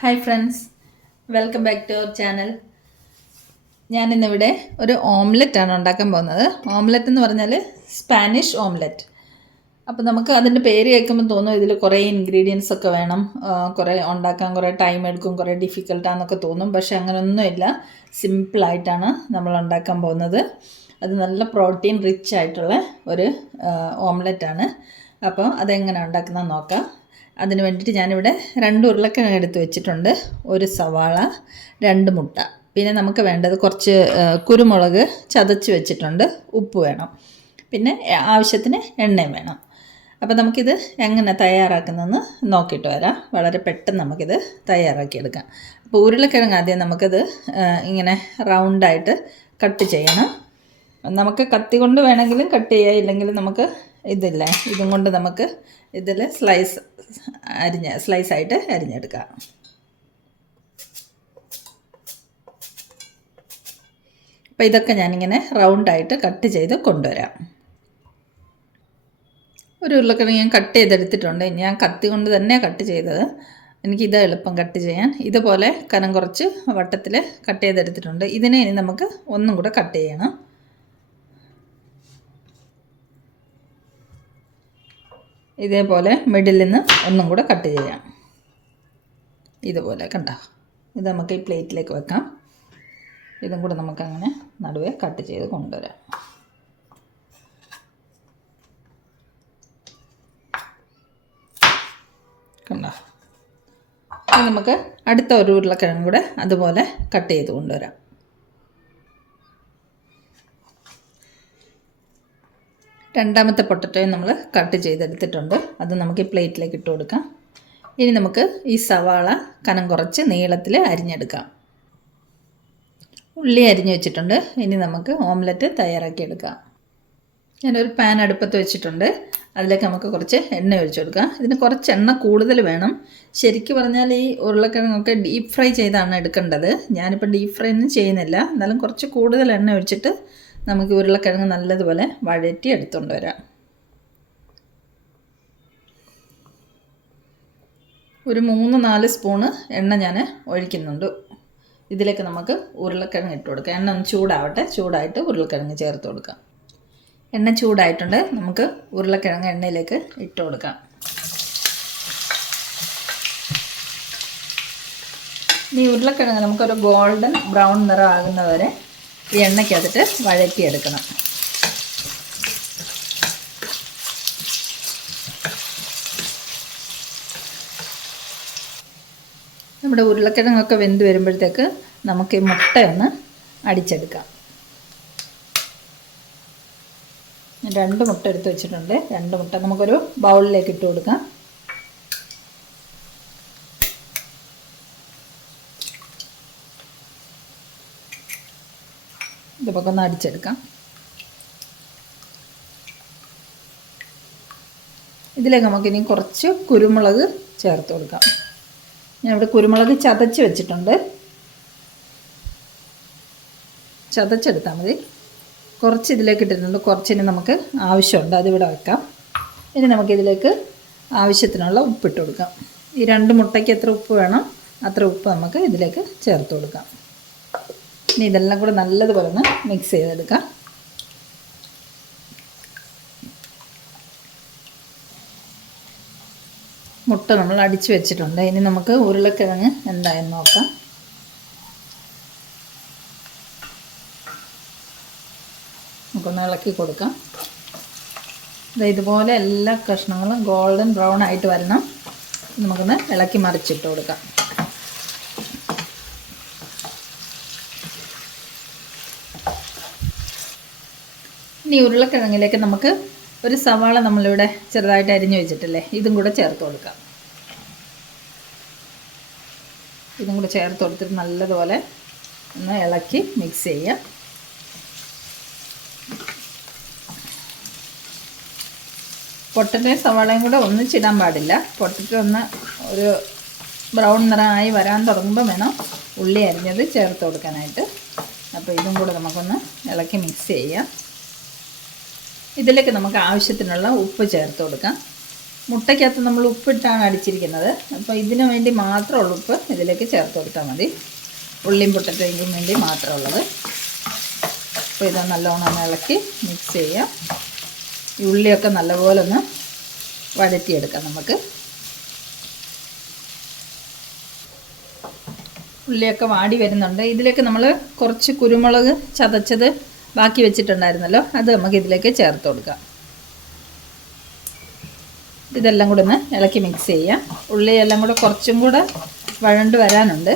Hi friends welcome back to our channel ഞാനിന്നിവിടെ ഒരു omelette ആണ് ഉണ്ടാക്കാൻ പോകുന്നത്. ഓംലെറ്റ് എന്ന് പറഞ്ഞാൽ സ്പാനിഷ് ഓംലെറ്റ് അപ്പോൾ നമുക്ക് അതിന്റെ പേര് കേൾക്കുമ്പോൾ തോന്നും ഇതിൽ കുറേ ഇൻഗ്രീഡിയൻസ് ഒക്കെ വേണം. കുറേ ഉണ്ടാക്കാൻ കുറേ ടൈം എടുക്കും കുറേ ഡിഫിക്കൽട്ടാന്നൊക്കെ തോന്നും. പക്ഷെ അങ്ങനെയൊന്നുമില്ല സിമ്പിളായിട്ടാണ് നമ്മൾ ഉണ്ടാക്കാൻ പോകുന്നത്. അത് നല്ല പ്രോട്ടീൻ റിച്ച് ആയിട്ടുള്ള ഒരു ഓംലെറ്റാണ് അപ്പോൾ അതെങ്ങനെ ഉണ്ടാക്കുന്നത് നോക്കാം. അതിന് വേണ്ടിയിട്ട് ഞാനിവിടെ രണ്ട് ഉരുളക്കിഴങ്ങ് എടുത്ത് വെച്ചിട്ടുണ്ട്. ഒരു സവാള രണ്ട് മുട്ട. പിന്നെ നമുക്ക് വേണ്ടത് കുറച്ച് കുരുമുളക് ചതച്ച് വെച്ചിട്ടുണ്ട്. ഉപ്പ് വേണം. പിന്നെ ആവശ്യത്തിന് എണ്ണയും വേണം. അപ്പോൾ നമുക്കിത് എങ്ങനെ തയ്യാറാക്കുന്നതെന്ന് നോക്കിയിട്ട് വരാം. വളരെ പെട്ടെന്ന് നമുക്കിത് തയ്യാറാക്കിയെടുക്കാം. അപ്പോൾ ഉരുളക്കിഴങ്ങ് ആദ്യം നമുക്കിത് ഇങ്ങനെ റൗണ്ടായിട്ട് കട്ട് ചെയ്യണം. നമുക്ക് കത്തി കൊണ്ട് വേണമെങ്കിലും കട്ട് ചെയ്യാം. ഇല്ലെങ്കിൽ നമുക്ക് ഇതില്ലേ? ഇതും കൊണ്ട് നമുക്ക് ഇതിൽ സ്ലൈസ് അരിഞ്ഞ സ്ലൈസായിട്ട് അരിഞ്ഞെടുക്കുക. അപ്പോൾ ഇതൊക്കെ ഞാനിങ്ങനെ റൗണ്ടായിട്ട് കട്ട് ചെയ്ത് കൊണ്ടുവരാം. ഒരു ഉരുളക്കിഴങ്ങ് ഞാൻ കട്ട് ചെയ്തെടുത്തിട്ടുണ്ട്. ഞാൻ കത്തി കൊണ്ട് തന്നെ കട്ട് ചെയ്തത്. എനിക്ക് എനിക്കിത് എളുപ്പം കട്ട് ചെയ്യാൻ. ഇതുപോലെ കനം കുറച്ച് വട്ടത്തിൽ കട്ട് ചെയ്തെടുത്തിട്ടുണ്ട്. ഇതിനെ ഇനി നമുക്ക് ഒന്നും കൂടെ കട്ട് ചെയ്യണം. ഇതേപോലെ മിഡിൽ നിന്ന് ഒന്നും കൂടെ കട്ട് ചെയ്യാം. ഇതുപോലെ കണ്ട? ഇത് നമുക്ക് ഈ പ്ലേറ്റിലേക്ക് വെക്കാം. ഇതും കൂടെ നമുക്കങ്ങനെ നടുവേ കട്ട് ചെയ്ത് കൊണ്ടുവരാം. കണ്ടോ? നമുക്ക് അടുത്ത ഒരു ഉരുളക്കിഴങ്ങ് കൂടെ അതുപോലെ കട്ട് ചെയ്ത് കൊണ്ടുവരാം. രണ്ടാമത്തെ പൊട്ടറ്റോയും നമ്മൾ കട്ട് ചെയ്തെടുത്തിട്ടുണ്ട്. അത് നമുക്ക് ഈ പ്ലേറ്റിലേക്ക് ഇട്ട് കൊടുക്കാം. ഇനി നമുക്ക് ഈ സവാള കനം കുറച്ച് നീളത്തിൽ അരിഞ്ഞെടുക്കാം. ഉള്ളി അരിഞ്ഞു വെച്ചിട്ടുണ്ട്. ഇനി നമുക്ക് ഓംലെറ്റ് തയ്യാറാക്കിയെടുക്കാം ഞാനൊരു പാൻ അടുപ്പത്ത് വെച്ചിട്ടുണ്ട്. അതിലേക്ക് നമുക്ക് കുറച്ച് എണ്ണ ഒഴിച്ചു കൊടുക്കാം. ഇതിന് കുറച്ച് എണ്ണ കൂടുതൽ വേണം. ശരിക്കും പറഞ്ഞാൽ ഈ ഉരുളക്കിഴങ്ങൊക്കെ ഡീപ്പ് ഫ്രൈ ചെയ്താണ് എടുക്കേണ്ടത്. ഞാനിപ്പോൾ ഡീപ്പ് ഫ്രൈ ഒന്നും ചെയ്യുന്നില്ല. എന്നാലും കുറച്ച് കൂടുതൽ എണ്ണ ഒഴിച്ചിട്ട് നമുക്ക് ഉരുളക്കിഴങ്ങ് നല്ലതുപോലെ വഴറ്റി എടുത്തുകൊണ്ട് വരാം. ഒരു മൂന്ന് നാല് സ്പൂണ് എണ്ണ ഞാൻ ഒഴിക്കുന്നുണ്ട്. ഇതിലേക്ക് നമുക്ക് ഉരുളക്കിഴങ്ങ് ഇട്ട് കൊടുക്കാം. എണ്ണ ഒന്ന് ചൂടാവട്ടെ. ചൂടായിട്ട് ഉരുളക്കിഴങ്ങ് ചേർത്ത് കൊടുക്കാം. എണ്ണ ചൂടായിട്ടുണ്ട്. നമുക്ക് ഉരുളക്കിഴങ്ങ് എണ്ണയിലേക്ക് ഇട്ട് കൊടുക്കാം. ഈ ഉരുളക്കിഴങ്ങ് നമുക്കൊരു ഗോൾഡൻ ബ്രൗൺ നിറം ആകുന്നവരെ ഈ എണ്ണയ്ക്കകത്തിട്ട് വഴറ്റിയെടുക്കണം. നമ്മുടെ ഉരുളക്കിഴങ്ങൊക്കെ വെന്ത് വരുമ്പോഴത്തേക്ക് നമുക്ക് ഈ മുട്ടയൊന്ന് അടിച്ചെടുക്കാം. രണ്ട് മുട്ട എടുത്ത് വെച്ചിട്ടുണ്ട്. രണ്ട് മുട്ട നമുക്കൊരു ബൗളിലേക്ക് ഇട്ട് കൊടുക്കാം. ഇതൊക്കെ ഒന്ന് അടിച്ചെടുക്കാം. ഇതിലേക്ക് നമുക്കിനി കുറച്ച് കുരുമുളക് ചേർത്ത് കൊടുക്കാം. ഞാൻ ഇവിടെ കുരുമുളക് ചതച്ച് വെച്ചിട്ടുണ്ട്. ചതച്ചെടുത്താൽ മതി. കുറച്ച് ഇതിലേക്ക് ഇട്ടിട്ടുണ്ട്. കുറച്ചിന് നമുക്ക് ആവശ്യമുണ്ട്. അതിവിടെ വെക്കാം. ഇനി നമുക്കിതിലേക്ക് ആവശ്യത്തിനുള്ള ഉപ്പിട്ട് കൊടുക്കാം. ഈ രണ്ട് മുട്ടയ്ക്ക് എത്ര ഉപ്പ് വേണം അത്ര ഉപ്പ് നമുക്ക് ഇതിലേക്ക് ചേർത്ത് കൊടുക്കാം. ഇനി ഇതെല്ലാം കൂടെ നല്ലതുപോലെ ഒന്ന് മിക്സ് ചെയ്തെടുക്കാം. മുട്ട നമ്മൾ അടിച്ചു വെച്ചിട്ടുണ്ട്. ഇനി നമുക്ക് ഉരുളക്കിഴങ്ങ് എന്തായെന്ന് നോക്കാം. നമുക്കൊന്ന് ഇളക്കി കൊടുക്കാം. ഇതുപോലെ എല്ലാ കഷ്ണങ്ങളും ഗോൾഡൻ ബ്രൗൺ ആയിട്ട് വരണം. നമുക്കൊന്ന് ഇളക്കി മറിച്ചിട്ട് കൊടുക്കാം. ഇനി ഉരുളക്കിഴങ്ങിലേക്ക് നമുക്ക് ഒരു സവാള നമ്മളിവിടെ ചെറുതായിട്ട് അരിഞ്ഞു വെച്ചിട്ടില്ലേ ഇതും കൂടെ ചേർത്ത് കൊടുക്കാം. ഇതും കൂടെ ചേർത്ത് കൊടുത്തിട്ട് നല്ലതുപോലെ ഒന്ന് ഇളക്കി മിക്സ് ചെയ്യാം പൊട്ടറ്റയും സവാളയും കൂടെ ഒന്നിച്ചിടാൻ പാടില്ല. പൊട്ടറ്റോ ഒന്ന് ഒരു ബ്രൗൺ നിറമായി വരാൻ തുടങ്ങുമ്പോൾ വേണം ഉള്ളി അരിഞ്ഞത് ചേർത്ത് കൊടുക്കാനായിട്ട്. അപ്പോൾ ഇതും കൂടെ നമുക്കൊന്ന് ഇളക്കി മിക്സ് ചെയ്യാം ഇതിലേക്ക് നമുക്ക് ആവശ്യത്തിനുള്ള ഉപ്പ് ചേർത്ത് കൊടുക്കാം. മുട്ടയ്ക്കകത്ത് നമ്മൾ ഉപ്പിട്ടാണ് അടിച്ചിരിക്കുന്നത്. അപ്പോൾ ഇതിനു വേണ്ടി മാത്രമുള്ള ഉപ്പ് ഇതിലേക്ക് ചേർത്ത് കൊടുത്താൽ മതി. ഉള്ളിയും പൊട്ടത്തേക്കും വേണ്ടി മാത്രമുള്ളത്. അപ്പോൾ ഇത് നല്ലോണം ഇളക്കി മിക്സ് ചെയ്യാം. ഈ ഉള്ളിയൊക്കെ നല്ലപോലെ ഒന്ന് വഴറ്റിയെടുക്കാം നമുക്ക്. ഉള്ളിയൊക്കെ വാടി വരുന്നുണ്ട്. ഇതിലേക്ക് നമ്മൾ കുറച്ച് കുരുമുളക് ചതച്ചത് ബാക്കി വെച്ചിട്ടുണ്ടായിരുന്നല്ലോ അത് നമുക്ക് ഇതിലേക്ക് ചേർത്ത് കൊടുക്കാം. ഇതെല്ലാം കൂടെ ഒന്ന് ഇളക്കി മിക്സ് ചെയ്യാം. ഉള്ളി എല്ലാം കൂടെ കുറച്ചും കൂടെ വഴണ്ട് വരാനുണ്ട്.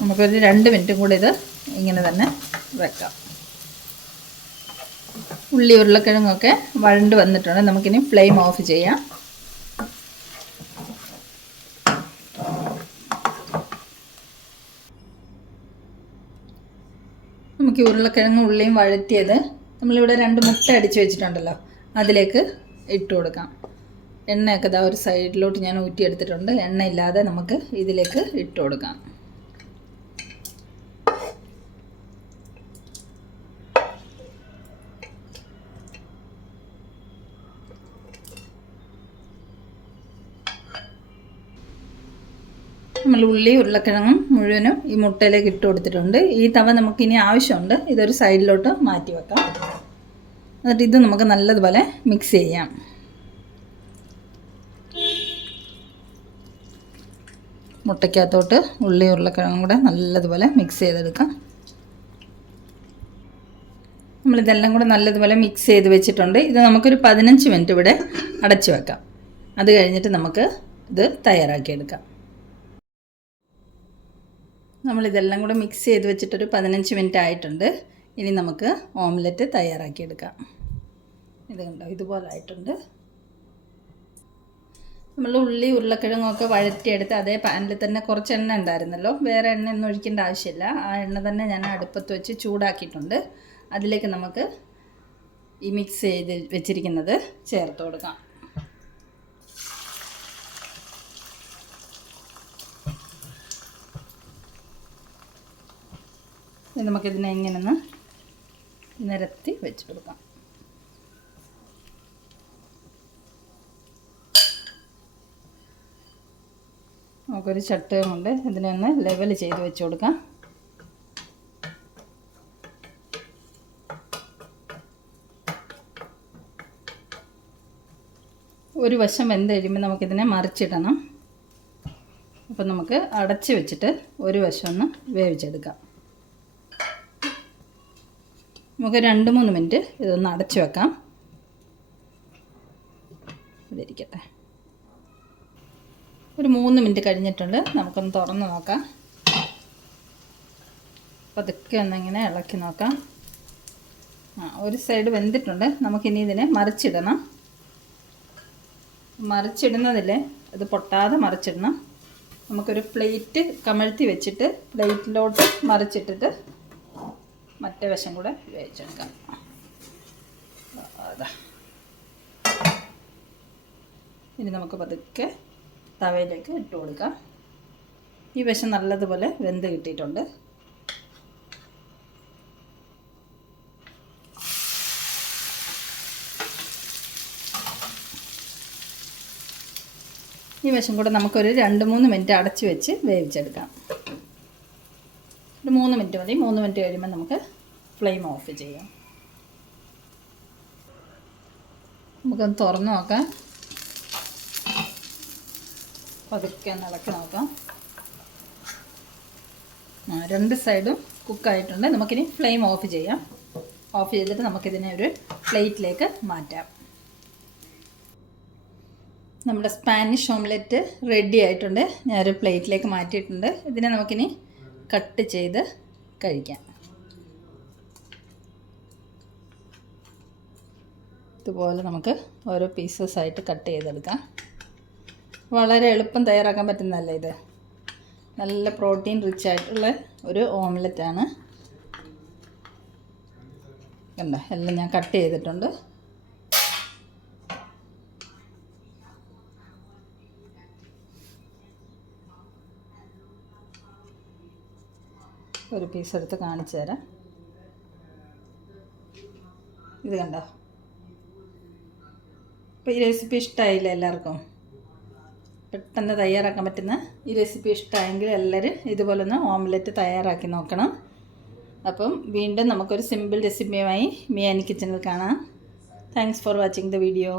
നമുക്കൊരു രണ്ട് മിനിറ്റും കൂടി ഇത് ഇങ്ങനെ തന്നെ വെക്കാം. ഉള്ളി ഉരുളക്കിഴങ്ങൊക്കെ വഴണ്ട് വന്നിട്ടുണ്ട്. നമുക്കിനി ഫ്ലെയിം ഓഫ് ചെയ്യാം. നമുക്ക് ഉരുളക്കിഴങ്ങ് ഉള്ളിയും വഴറ്റിയത് നമ്മളിവിടെ രണ്ട് മുട്ട അടിച്ച് വെച്ചിട്ടുണ്ടല്ലോ. അതിലേക്ക് ഇട്ട് കൊടുക്കാം. എണ്ണയൊക്കെ ഇതാ ഒരു സൈഡിലോട്ട് ഞാൻ ഊറ്റിയെടുത്തിട്ടുണ്ട്. എണ്ണ ഇല്ലാതെ നമുക്ക് ഇതിലേക്ക് ഇട്ട് കൊടുക്കാം. നമ്മൾ ഉള്ളി ഉരുളക്കിഴങ്ങും മുഴുവനും ഈ മുട്ടയിലേക്ക് ഇട്ട് കൊടുത്തിട്ടുണ്ട്. ഈ തവ നമുക്കിനി ആവശ്യമുണ്ട്. ഇതൊരു സൈഡിലോട്ട് മാറ്റി വെക്കാം. എന്നിട്ട് ഇത് നമുക്ക് നല്ലതുപോലെ മിക്സ് ചെയ്യാം. മുട്ടയ്ക്കകത്തോട്ട് ഉള്ളി ഉരുളക്കിഴങ്ങും കൂടെ നല്ലതുപോലെ മിക്സ് ചെയ്തെടുക്കാം. നമ്മളിതെല്ലാം കൂടെ നല്ലതുപോലെ മിക്സ് ചെയ്ത് വെച്ചിട്ടുണ്ട്. ഇത് നമുക്കൊരു പതിനഞ്ച് മിനിറ്റ് ഇവിടെ അടച്ചു വെക്കാം. അത് കഴിഞ്ഞിട്ട് നമുക്ക് ഇത് തയ്യാറാക്കിയെടുക്കാം. നമ്മളിതെല്ലാം കൂടെ മിക്സ് ചെയ്ത് വെച്ചിട്ടൊരു പതിനഞ്ച് മിനിറ്റ് ആയിട്ടുണ്ട്. ഇനി നമുക്ക് ഓംലെറ്റ് തയ്യാറാക്കിയെടുക്കാം. ഇത് കണ്ടോ? ഇതുപോലെ ആയിട്ടുണ്ട്. നമ്മൾ ഉള്ളി ഉരുളക്കിഴങ്ങൊക്കെ വഴറ്റിയെടുത്ത് അതേ പാനിൽ തന്നെ കുറച്ച് എണ്ണ ഉണ്ടായിരുന്നല്ലോ. വേറെ എണ്ണ ഒന്നും ഒഴിക്കേണ്ട ആവശ്യമില്ല. ആ എണ്ണ തന്നെ ഞാൻ അടുപ്പത്ത് വെച്ച് ചൂടാക്കിയിട്ടുണ്ട്. അതിലേക്ക് നമുക്ക് ഈ മിക്സ് ചെയ്ത് വെച്ചിരിക്കുന്നത് ചേർത്ത് കൊടുക്കാം. നമുക്കിതിനെ ഇങ്ങനെ ഒന്ന് നിരത്തി വെച്ച് കൊടുക്കാം. നമുക്കൊരു ചട്ടയും കൊണ്ട് ഇതിനെ ഒന്ന് ലെവൽ ചെയ്ത് വെച്ച് കൊടുക്കാം. ഒരു വശം വെന്ത് കഴിയുമ്പോൾ നമുക്കിതിനെ മറിച്ചിടണം. അപ്പം നമുക്ക് അടച്ച് വെച്ചിട്ട് ഒരു വശം ഒന്ന് വേവിച്ചെടുക്കാം. നമുക്ക് രണ്ട് മൂന്ന് മിനിറ്റ് ഇതൊന്ന് അടച്ചു വെക്കാം. ഇവിടെ ഇരിക്കട്ടെ ഒരു മൂന്ന് മിനിറ്റ് കഴിഞ്ഞിട്ടുണ്ട്. നമുക്കൊന്ന് തുറന്ന് നോക്കാം. പതുക്കെ ഒന്നിങ്ങനെ ഇളക്കി നോക്കാം. ആ ഒരു സൈഡ് വെന്തിട്ടുണ്ട്. നമുക്കിനി ഇതിനെ മറിച്ചിടണം. മറിച്ചിടുന്നതിൽ അത് പൊട്ടാതെ മറിച്ചിടണം. നമുക്കൊരു പ്ലേറ്റ് കമഴ്ത്തി വെച്ചിട്ട് പ്ലേറ്റിലോട്ട് മറിച്ചിട്ടിട്ട് മറ്റേ വശം കൂടെ വേവിച്ചെടുക്കാം. അതാ. ഇനി നമുക്ക് പതുക്കെ തവയിലേക്ക് ഇട്ട് കൊടുക്കാം. ഈ വശം നല്ലതുപോലെ വെന്ത് കിട്ടിയിട്ടുണ്ട്. ഈ വശം കൂടെ നമുക്കൊരു രണ്ട് മൂന്ന് മിനിറ്റ് അടച്ചു വെച്ച് വേവിച്ചെടുക്കാം. ഒരു മൂന്ന് മിനിറ്റ് മതി. മൂന്ന് മിനിറ്റ് കഴിയുമ്പോൾ നമുക്ക് ഫ്ലെയിം ഓഫ് ചെയ്യാം. നമുക്കൊന്ന് തുറന്ന് നോക്കാം. പതുക്കെ ഇളക്കി നോക്കാം. രണ്ട് സൈഡും കുക്കായിട്ടുണ്ട് നമുക്കിനി ഫ്ലെയിം ഓഫ് ചെയ്യാം. ഓഫ് ചെയ്തിട്ട് നമുക്കിതിനെ ഒരു പ്ലേറ്റിലേക്ക് മാറ്റാം. നമ്മുടെ സ്പാനിഷ് ഓംലെറ്റ് റെഡി ആയിട്ടുണ്ട്. ഞാനൊരു പ്ലേറ്റിലേക്ക് മാറ്റിയിട്ടുണ്ട്. ഇതിനെ നമുക്കിനി കട്ട് ചെയ്ത് കഴിക്കാം. ഇതുപോലെ നമുക്ക് ഓരോ പീസസ് ആയിട്ട് കട്ട് ചെയ്തെടുക്കാം. വളരെ എളുപ്പം തയ്യാറാക്കാൻ പറ്റുന്നതല്ലേ ഇത്? നല്ല പ്രോട്ടീൻ റിച്ച് ആയിട്ടുള്ള ഒരു ഓംലെറ്റാണ് കണ്ടോ? എല്ലാം ഞാൻ കട്ട് ചെയ്തിട്ടുണ്ട്. ഒരു പീസ് എടുത്ത് കാണിച്ചു തരാം. ഇത് കണ്ടോ? അപ്പോൾ ഈ റെസിപ്പി ഇഷ്ടമായില്ല എല്ലാവർക്കും? പെട്ടെന്ന് തയ്യാറാക്കാൻ പറ്റുന്ന ഈ റെസിപ്പി ഇഷ്ടമായെങ്കിൽ എല്ലാവരും ഇതുപോലൊന്ന് ഓംലെറ്റ് തയ്യാറാക്കി നോക്കണം. അപ്പം വീണ്ടും നമുക്കൊരു സിമ്പിൾ റെസിപ്പിയുമായി മിയാനി കിച്ചണിൽ കാണാം. Thanks for watching the video